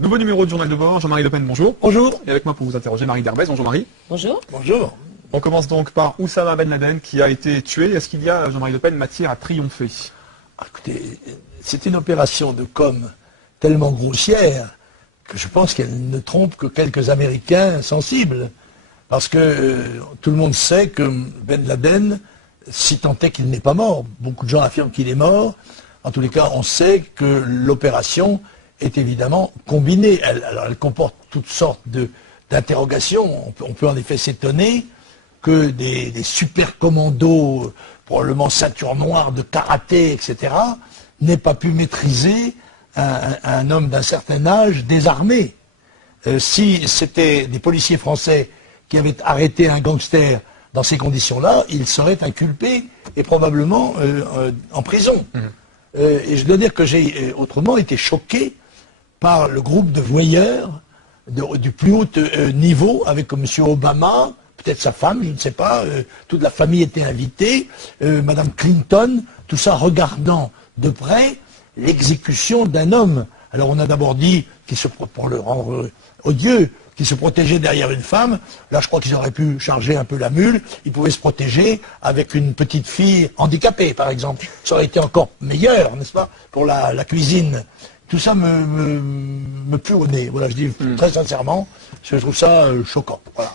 Nouveau numéro du Journal de bord, Jean-Marie Le Pen, bonjour. Bonjour. Et avec moi pour vous interroger, Marie Derbez, bonjour Marie. Bonjour. Bonjour. On commence donc par Oussama Ben Laden qui a été tué. Est-ce qu'il y a, Jean-Marie Le Pen, matière à triompher? Écoutez, c'est une opération de com tellement grossière que je pense qu'elle ne trompe que quelques Américains sensibles. Parce que tout le monde sait que Ben Laden, si tant est qu'il n'est pas mort, beaucoup de gens affirment qu'il est mort, en tous les cas, on sait que l'opération est évidemment combinée. Elle comporte toutes sortes d'interrogations. On peut en effet s'étonner que des super commandos, probablement ceinture noire de karaté, etc., n'aient pas pu maîtriser un homme d'un certain âge désarmé. Si c'était des policiers français qui avaient arrêté un gangster dans ces conditions-là, ils seraient inculpés et probablement en prison. Et je dois dire que j'ai autrement été choqué par le groupe de voyeurs du plus haut niveau avec M. Obama, peut-être sa femme, je ne sais pas, toute la famille était invitée, Mme Clinton, tout ça regardant de près l'exécution d'un homme. Alors on a d'abord dit, pour le rendre odieux, qu'il se protégeait derrière une femme. Là, je crois qu'ils auraient pu charger un peu la mule. Ils pouvaient se protéger avec une petite fille handicapée, par exemple. Ça aurait été encore meilleur, n'est-ce pas, pour la cuisine. Tout ça me pue au nez. Voilà, je dis très sincèrement, je trouve ça choquant. Voilà.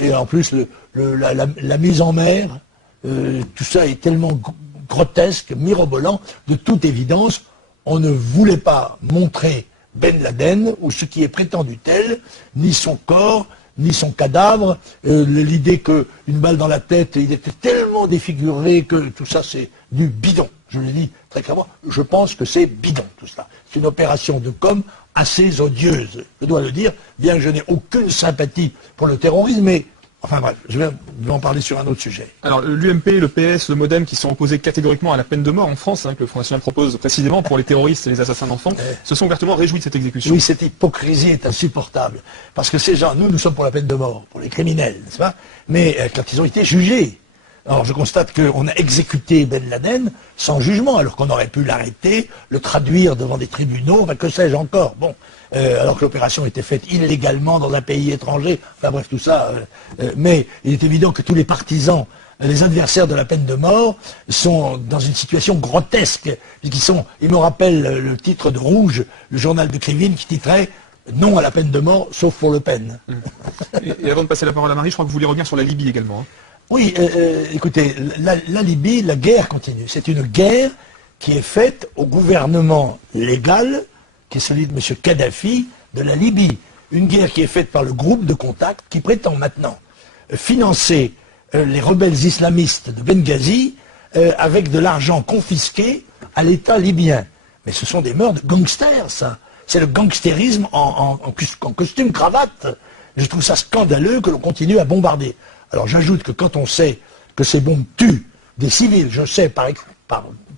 Et en plus, la mise en mer, tout ça est tellement grotesque, mirobolant. De toute évidence, on ne voulait pas montrer Ben Laden, ou ce qui est prétendu tel, ni son corps, ni son cadavre, l'idée qu'une balle dans la tête, il était tellement défiguré que tout ça c'est du bidon. Je le dis très clairement, je pense que c'est bidon tout cela. C'est une opération de com assez odieuse, je dois le dire, bien que je n'ai aucune sympathie pour le terrorisme, mais enfin bref, je vais en parler sur un autre sujet. Alors l'UMP, le PS, le MoDem qui sont opposés catégoriquement à la peine de mort en France, que le Front National propose précisément pour les terroristes et les assassins d'enfants, se sont ouvertement réjouis de cette exécution. Oui, cette hypocrisie est insupportable. Parce que ces gens, nous sommes pour la peine de mort, pour les criminels, n'est-ce pas? Mais quand ils ont été jugés, alors je constate qu'on a exécuté Ben Laden sans jugement, alors qu'on aurait pu l'arrêter, le traduire devant des tribunaux, enfin que sais-je encore. Bon, alors que l'opération était faite illégalement dans un pays étranger, enfin bref, tout ça. Mais il est évident que tous les partisans, les adversaires de la peine de mort, sont dans une situation grotesque. Ils me rappellent le titre de Rouge, le journal de Krivine, qui titrait « Non à la peine de mort, sauf pour Le Pen ». Et avant de passer la parole à Marie, je crois que vous voulez revenir sur la Libye également. Oui, écoutez, la Libye, la guerre continue. C'est une guerre qui est faite au gouvernement légal, qui est celui de M. Kadhafi, de la Libye. Une guerre qui est faite par le groupe de contact qui prétend maintenant financer les rebelles islamistes de Benghazi avec de l'argent confisqué à l'État libyen. Mais ce sont des meurtres de gangsters, ça. C'est le gangstérisme en costume cravate. Je trouve ça scandaleux que l'on continue à bombarder. Alors j'ajoute que quand on sait que ces bombes tuent des civils, je sais par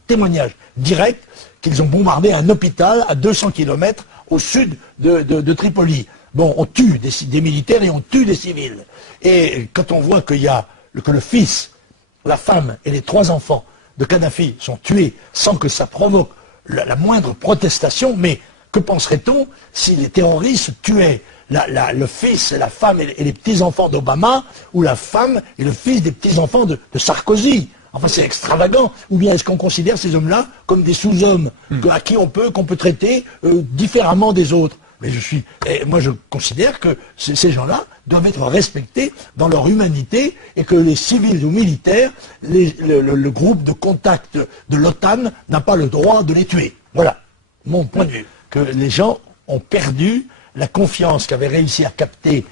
témoignage direct qu'ils ont bombardé un hôpital à 200 km au sud de Tripoli. Bon, on tue des militaires et on tue des civils. Et quand on voit que le fils, la femme et les 3 enfants de Kadhafi sont tués sans que ça provoque la moindre protestation, mais que penserait-on si les terroristes tuaient le fils et la femme et les petits-enfants d'Obama, ou la femme et le fils des petits-enfants de Sarkozy? Enfin, c'est extravagant. Ou bien est-ce qu'on considère ces hommes-là comme des sous-hommes qu'on peut traiter différemment des autres? Mais moi je considère que ces gens-là doivent être respectés dans leur humanité et que les civils ou militaires, le groupe de contact de l'OTAN n'a pas le droit de les tuer. Voilà mon point de vue. Que les gens ont perdu la confiance qu'avait réussi à capter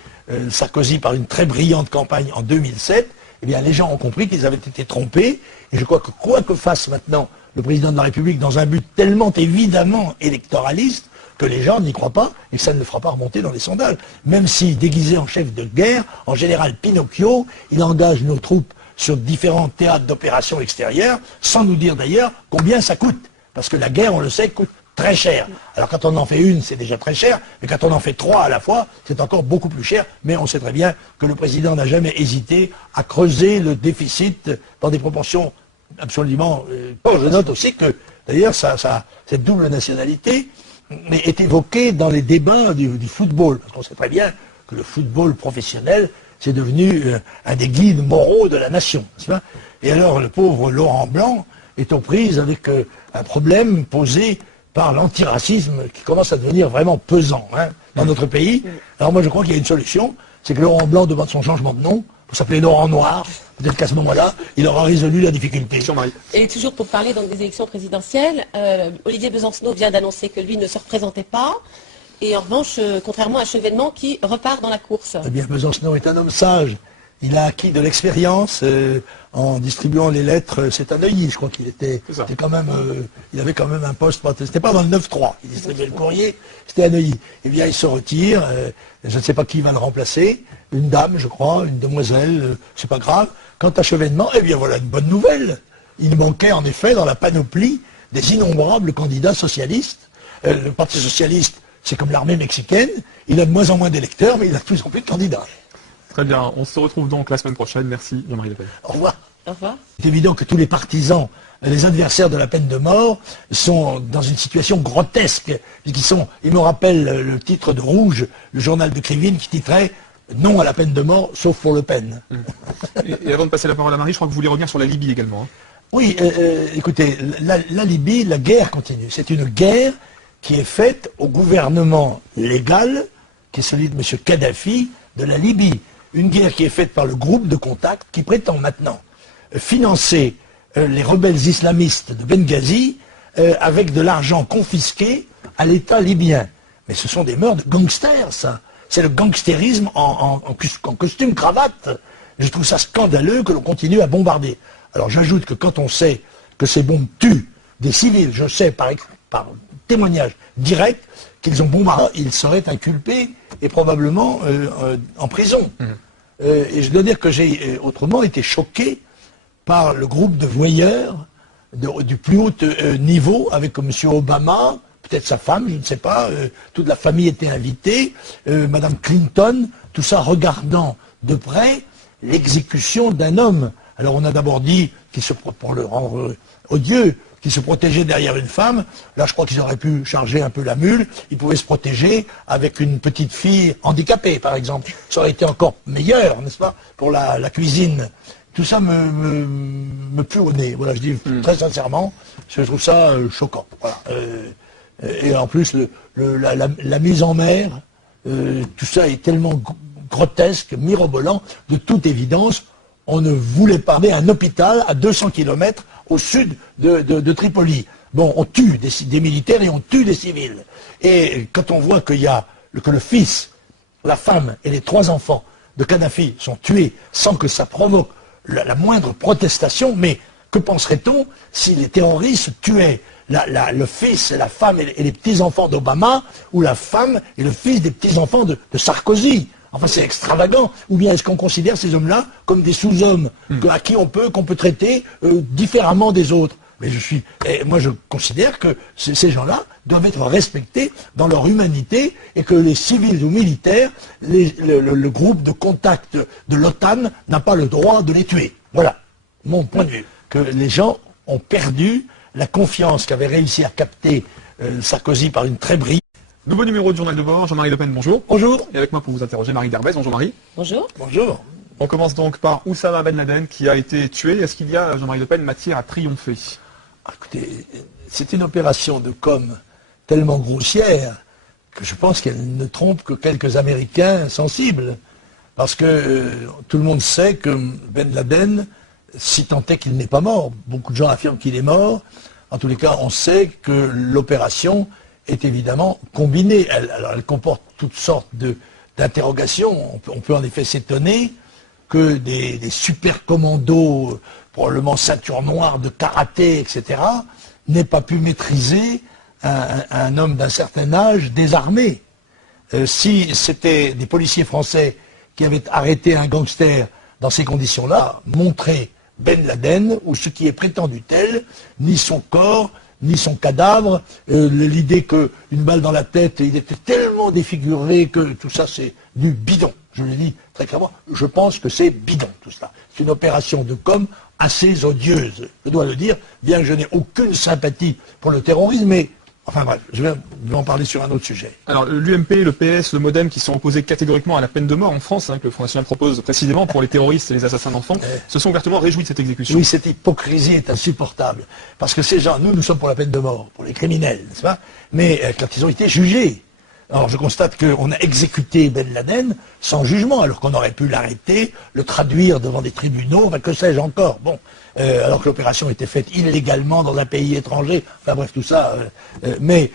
Sarkozy par une très brillante campagne en 2007, eh bien les gens ont compris qu'ils avaient été trompés, et je crois que quoi que fasse maintenant le président de la République dans un but tellement évidemment électoraliste, que les gens n'y croient pas, et que ça ne le fera pas remonter dans les sondages. Même si, déguisé en chef de guerre, en général Pinocchio, il engage nos troupes sur différents théâtres d'opérations extérieures, sans nous dire d'ailleurs combien ça coûte. Parce que la guerre, on le sait, coûte très cher. Alors quand on en fait une, c'est déjà très cher, mais quand on en fait 3 à la fois, c'est encore beaucoup plus cer. Mais on sait très bien que le président n'a jamais hésité à creuser le déficit dans des proportions absolument... je note aussi que, d'ailleurs, cette double nationalité est évoqué dans les débats du football. Parce qu'on sait très bien que le football professionnel, c'est devenu un des guides moraux de la nation. Et alors le pauvre Laurent Blanc est aux prises avec un problème posé par l'antiracisme qui commence à devenir vraiment pesant dans notre pays. Alors moi je crois qu'il y a une solution, c'est que Laurent Blanc demande son changement de nom pour s'appeler Laurent Noir. Peut-être qu'à ce moment-là, il aura résolu la difficulté. Et toujours pour parler donc, des élections présidentielles, Olivier Besancenot vient d'annoncer que lui ne se représentait pas. Et en revanche, contrairement à Chevènement qui repart dans la course. Eh bien, Besancenot est un homme sage. Il a acquis de l'expérience en distribuant les lettres. C'est à Neuilly, je crois qu'il était quand même. Il avait quand même un poste. C'était pas dans le 9-3. Il distribuait le courrier. C'était à Neuilly. Eh bien, il se retire. Je ne sais pas qui va le remplacer. Une dame, je crois, une demoiselle. C'est pas grave. Quant à Chevènement, eh bien, voilà une bonne nouvelle. Il manquait en effet dans la panoplie des innombrables candidats socialistes. Le Parti socialiste, c'est comme l'armée mexicaine. Il a de moins en moins d'électeurs, mais il a de plus en plus de candidats. Très bien, on se retrouve donc la semaine prochaine. Merci Jean-Marie Le Pen. Au revoir. Au revoir. C'est évident que tous les partisans, les adversaires de la peine de mort, sont dans une situation grotesque. Ils me rappellent le titre de Rouge, le journal de Krivine, qui titrait « Non à la peine de mort, sauf pour Le Pen ». Et avant de passer la parole à Marie, je crois que vous voulez revenir sur la Libye également. Oui, écoutez, la Libye, la guerre continue. C'est une guerre qui est faite au gouvernement légal, qui est celui de M. Kadhafi, de la Libye. Une guerre qui est faite par le groupe de contact qui prétend maintenant financer les rebelles islamistes de Benghazi avec de l'argent confisqué à l'État libyen. Mais ce sont des meurtres de gangsters, ça. C'est le gangstérisme en costume cravate. Je trouve ça scandaleux que l'on continue à bombarder. Alors j'ajoute que quand on sait que ces bombes tuent des civils, je sais par témoignage direct qu'ils ont bombardé, ils seraient inculpés et probablement en prison. Et je dois dire que j'ai autrement été choqué par le groupe de voyeurs du plus haut niveau avec M. Obama, peut-être sa femme, je ne sais pas, toute la famille était invitée, Mme Clinton, tout ça regardant de près l'exécution d'un homme. Alors on a d'abord dit, pour le rendre odieux, qui se protégeait derrière une femme. Là, je crois qu'ils auraient pu charger un peu la mule. Ils pouvaient se protéger avec une petite fille handicapée, par exemple. Ça aurait été encore meilleur, n'est-ce pas, pour la cuisine. Tout ça me pue au nez. Voilà, je dis très sincèrement, je trouve ça choquant. Voilà. Et en plus, la mise en mer, tout ça est tellement grotesque, mirobolant. De toute évidence, on ne voulait pas faire un hôpital à 200 km au sud de Tripoli. Bon, on tue des militaires et on tue des civils. Et quand on voit que le fils, la femme et les 3 enfants de Kadhafi sont tués sans que ça provoque la moindre protestation, mais que penserait-on si les terroristes tuaient le fils et la femme et les petits-enfants d'Obama, ou la femme et le fils des petits-enfants de Sarkozy? Enfin, c'est extravagant. Ou bien est-ce qu'on considère ces hommes-là comme des sous-hommes qu'on peut traiter différemment des autres? Mais moi, je considère que ces gens-là doivent être respectés dans leur humanité et que les civils ou militaires, le groupe de contact de l'OTAN n'a pas le droit de les tuer. Voilà mon point de vue. Que les gens ont perdu la confiance qu'avait réussi à capter Sarkozy par une très brillante. Nouveau numéro du Journal de bord, Jean-Marie Le Pen, bonjour. Bonjour. Et avec moi pour vous interroger, Marie Derbez, bonjour Marie. Bonjour. Bonjour. On commence donc par Oussama Ben Laden qui a été tué. Est-ce qu'il y a, Jean-Marie Le Pen, matière à triompher? Écoutez, c'est une opération de com tellement grossière que je pense qu'elle ne trompe que quelques Américains sensibles. Parce que tout le monde sait que Ben Laden, si tant est qu'il n'est pas mort, beaucoup de gens affirment qu'il est mort, en tous les cas, on sait que l'opération est évidemment combinée. Elle comporte toutes sortes d'interrogations. On peut en effet s'étonner que des super commandos, probablement ceinture noire de karaté, etc., n'aient pas pu maîtriser un homme d'un certain âge désarmé. Si c'était des policiers français qui avaient arrêté un gangster dans ces conditions-là, montrer Ben Laden, ou ce qui est prétendu tel, ni son corps, ni son cadavre, l'idée qu'une balle dans la tête, il était tellement défiguré que tout ça c'est du bidon. Je le dis très clairement, je pense que c'est bidon tout cela. C'est une opération de com assez odieuse, je dois le dire, bien que je n'ai aucune sympathie pour le terrorisme, mais Enfin bref, je vais en parler sur un autre sujet. Alors l'UMP, le PS, le MoDem qui sont opposés catégoriquement à la peine de mort en France, que le Front National propose précisément pour les terroristes et les assassins d'enfants, se sont ouvertement réjouis de cette exécution. Oui, cette hypocrisie est insupportable. Parce que ces gens, nous sommes pour la peine de mort, pour les criminels, n'est-ce pas? Mais quand ils ont été jugés. Alors je constate qu'on a exécuté Ben Laden sans jugement, alors qu'on aurait pu l'arrêter, le traduire devant des tribunaux, que sais-je encore. Bon, alors que l'opération était faite illégalement dans un pays étranger. Enfin bref, tout ça. Mais